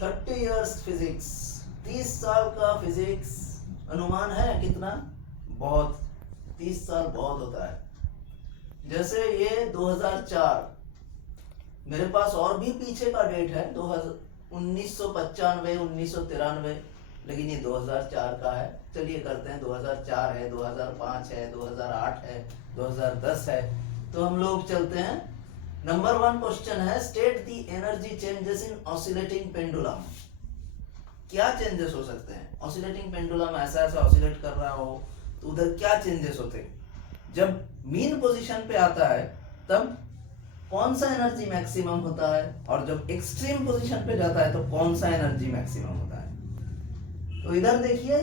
30 years physics, 30 साल का physics. अनुमान है कितना? बहुत। 30 साल बहुत होता है। जैसे ये 2004, मेरे पास और भी पीछे का डेट है 1995, 1993, लेकिन ये 2004 का है। चलिए करते हैं, 2004 है, 2005 है, 2008 है, 2010 है। तो हम लोग चलते हैं। नंबर 1 क्वेश्चन है, state the energy changes in oscillating pendulum. क्या चेंजेस हो सकते हैं? ऑसिलेटिंग पेंडुलम ऐसा ऐसा ऑसिलेट कर रहा हो तो उधर क्या चेंजेस होते हैं? जब मीन पोजीशन पे आता है तब कौन सा एनर्जी मैक्सिमम होता है, और जब एक्सट्रीम पोजीशन पे जाता है तो कौन सा एनर्जी मैक्सिमम होता है? तो इधर देखिए,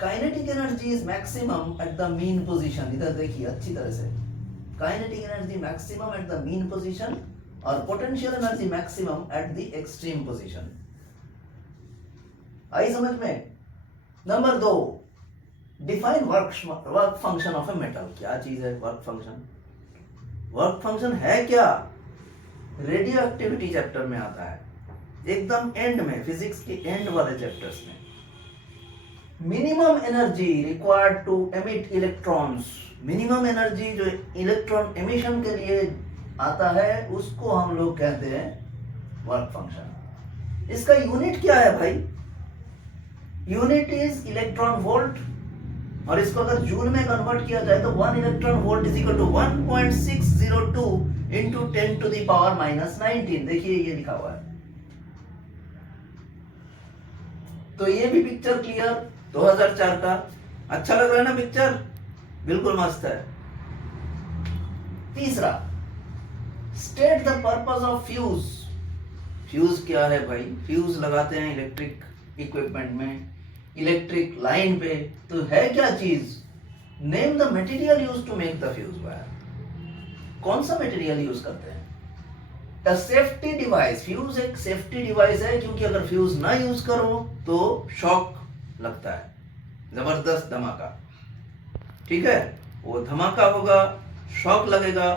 kinetic energy is maximum at the mean position. इधर देखिए अच्छी तरह से, kinetic energy maximum at the mean position और potential energy maximum at the extreme position. आई समझ में? Number 2, define work function of a metal. क्या चीज है वर्क फंक्शन? वर्क फंक्शन है क्या? रेडियो एक्टिविटी चैप्टर में आता है, एकदम एंड में, फिजिक्स के एंड वाले चैप्टर्स में। Minimum energy required to emit electrons. Minimum energy जो इलेक्ट्रॉन एमिशन के लिए आता है उसको हम लोग कहते हैं वर्क फंक्शन। इसका यूनिट क्या है भाई? यूनिट इज इलेक्ट्रॉन वोल्ट, और इसको अगर जूल में कन्वर्ट किया जाए तो 1 electron volt is equal to 1.602 into 10 to the power -19। देखिए ये लिखा हुआ है। तो ये भी पिक्चर क्लियर 2004 का। अच्छा लग रहा है ना पिक्चर? बिल्कुल मस्त है। तीसरा, state the purpose of fuse. Fuse क्या है भाई? फ्यूज लगाते हैं इलेक्ट्रिक इक्विपमेंट में, इलेक्ट्रिक लाइन पे। तो है क्या चीज? Name the material use to make the fuse wire. कौन सा मटेरियल यूज करते हैं? The safety device. फ्यूज एक सेफ्टी डिवाइस है, क्योंकि अगर फ्यूज ना यूज करो तो शॉक लगता है, जबरदस्त धमाका। ठीक है, वो धमाका होगा, शॉक लगेगा,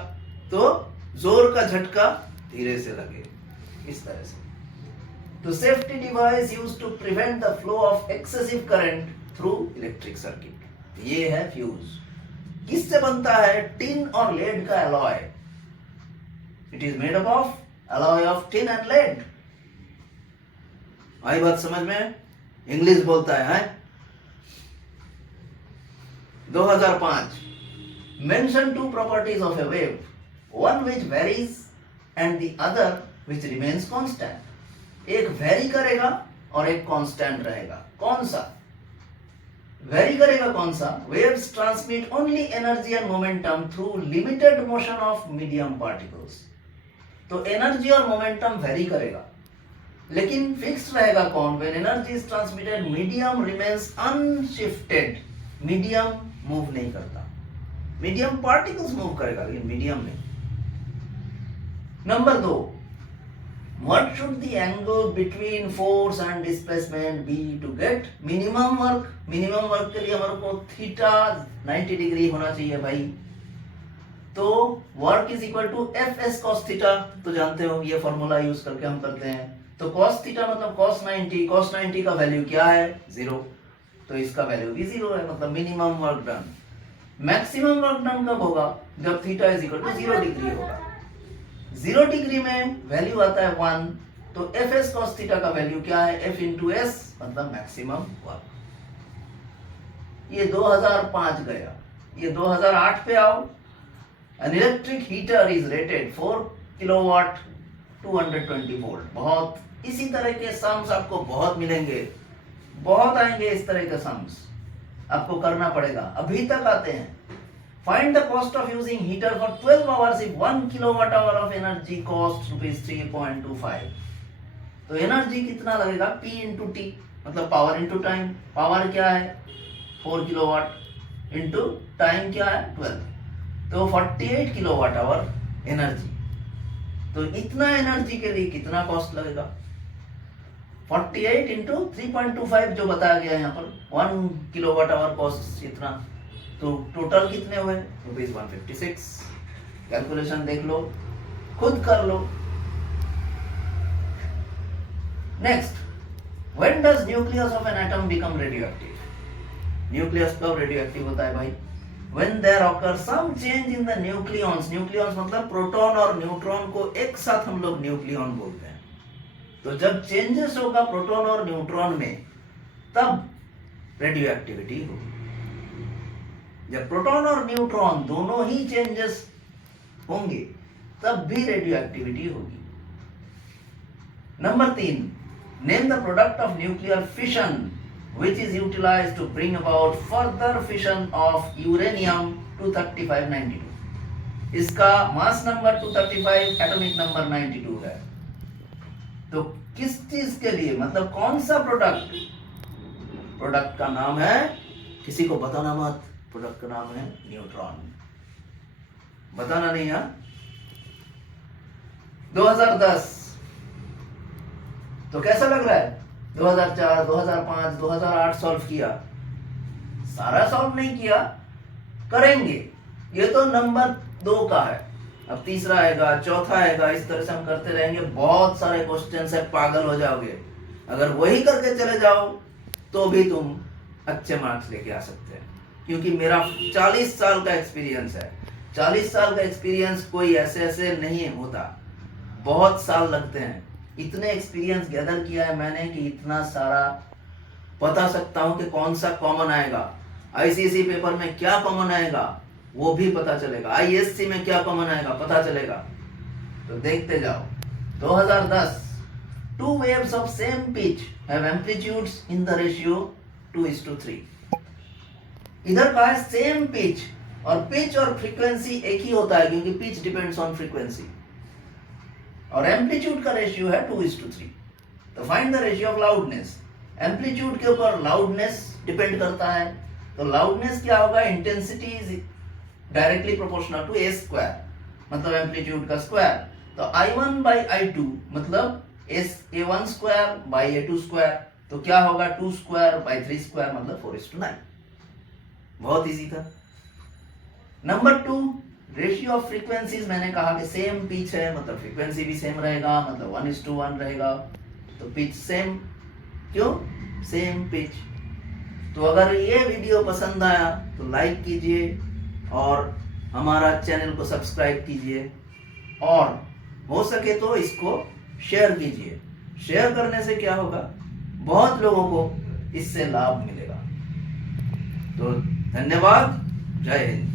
तो जोर का झटका धीरे से लगे, इस तरह से। तो safety device used to prevent the flow of excessive current through electric circuit. ये है फ्यूज। किससे बनता है? टिन और लेड का alloy. It is made up of alloy of tin and lead. आई बात समझ में? इंग्लिश बोलता है? 2005, mention 2 properties of a wave, one which varies and the other which remains constant। एक वेरी करेगा और एक कांस्टेंट रहेगा। कौन सा? वेरी करेगा कौन सा? Waves transmit only energy and momentum through limited motion of medium particles. तो एनर्जी और मोमेंटम वेरी करेगा, लेकिन फिक्स्ड रहेगा कौन? When energy is transmitted medium remains unshifted. Medium move नहीं करता, मीडियम पार्टिकल्स मूव करेगा लेकिन मीडियम नहीं। Number 2, what should the angle between force and displacement be to get minimum work? Minimum work के लिए हमारे को थीटा 90 डिग्री होना चाहिए भाई। तो work is equal to F S cos theta. तो जानते हो ये फॉर्मूला यूज करके हम करते हैं। तो कॉस थीटा मतलब कॉस 90। कॉस 90 का वैल्यू क्या है? 0। तो इसका वैल्यू भी 0 है, मतलब minimum work done. Maximum work done कब होगा? जब theta is equal to 0 degree होगा। 0 डिग्री में वैल्यू आता है 1। तो एफ एस कॉस थीटा का वैल्यू क्या है? एफ इंटू एस, मतलब मैक्सिमम वर्क। ये 2005 गया। ये 2008 पे आओ। An electric heater is rated 4 kilowatt 220 volt. बहुत इसी तरह के सम्स आपको बहुत मिलेंगे, बहुत आएंगे इस तरह के सम्स, आपको करना पड़ेगा। अभी तक आते हैं। Find the cost of using heater for 12 hours if 1 kilowatt hour of energy costs rupees 3.25। तो एनर्जी कितना लगेगा? P इंटू टी, मतलब पावर इंटू टाइम। पावर क्या है? 4 किलोवाट इंटू टाइम क्या है? 12। तो 48 किलोवाट आवर एनर्जी। तो इतना एनर्जी के लिए कितना कॉस्ट लगेगा? 48 इंटू 3.25 जो बताया गया है यहाँ पर, 1 किलोवाट आवर कॉस्ट इतना। तो टोटल कितने हुए? ₹156। कैलकुलेशन देख लो, खुद कर लो। Next, When does nucleus of an atom become radioactive? Nucleus कब रेडियोएक्टिव होता है भाई? When there occurs some change in the nucleons. Nucleons मतलब प्रोटॉन और न्यूट्रॉन को एक साथ हम लोग न्यूक्लियन बोलते हैं। तो जब चेंजेस होगा प्रोटॉन और न्यूट्रॉन में, तब रेडियोएक्टिविटी होगी। जब प्रोटॉन और न्यूट्रॉन दोनों ही चेंजेस होंगे, तब भी रेडियोएक्टिविटी होगी। Number 3, name the product of nuclear fission which is utilized to bring about further fission of uranium 23592। इसका मास नंबर 235, एटॉमिक नंबर 92 है। तो किस चीज के लिए, मतलब कौन सा प्रोडक्ट? प्रोडक्ट का नाम है, किसी को बताना मत, प्रोडक्ट का नाम है न्यूट्रॉन। बताना नहीं है। 2010 तो कैसा लग रहा है? 2004, 2005, 2008 सॉल्व किया, सारा सॉल्व नहीं किया, करेंगे। ये तो नंबर 2 का है, अब तीसरा आएगा, चौथा आएगा, इस तरह से हम करते रहेंगे। बहुत सारे क्वेश्चन है, पागल हो जाओगे। अगर वही करके चले जाओ तो भी तुम अच्छे मार्क्स लेके आ सकते हैं, क्योंकि मेरा 40 साल का एक्सपीरियंस है। 40 साल का एक्सपीरियंस कोई ऐसे ऐसे नहीं होता, बहुत साल लगते हैं। इतने एक्सपीरियंस गैदर किया है मैंने कि इतना सारा बता सकता हूं कि कौन सा कॉमन आएगा, आईसीएसई पेपर में क्या कॉमन आएगा वो भी पता चलेगा, आईएससी में क्या कॉमन आएगा पता चलेगा। तो देखते जाओ। 2010, 2 waves of same pitch have amplitudes in the ratio 2:3। इधर का है सेम पिच, और पिच और फ्रीक्वेंसी एक ही होता है, क्योंकि पिच डिपेंड्स ऑन फ्रीक्वेंसी, और एम्पलीट्यूड का रेशियो है 2:3। तो find the ratio of loudness. Amplitude के ऊपर लाउडनेस डिपेंड करता है, तो लाउडनेस क्या होगा? Intensity is directly proportional to A square, मतलब एम्पलीट्यूड का स्क्वायर। तो I1 by I2 मतलब A1 square by A2 square, तो क्या होगा? 2 स्क्वायर by 3 स्क्वायर मतलब 4:9। बहुत इजी था। Number 2, ratio of frequencies. मैंने कहा कि सेम पिच है, मतलब फ्रीक्वेंसी भी सेम रहेगा, मतलब 1:1 रहेगा, तो पिच सेम। क्यों? Same pitch. तो अगर ये वीडियो पसंद आया तो लाइक कीजिए और हमारा चैनल को सब्सक्राइब कीजिए, और हो सके तो इसको शेयर कीजिए। शेयर करने से क्या होगा? बहुत लोगों को इससे लाभ मिलेगा। तो धन्यवाद, जय हिंद।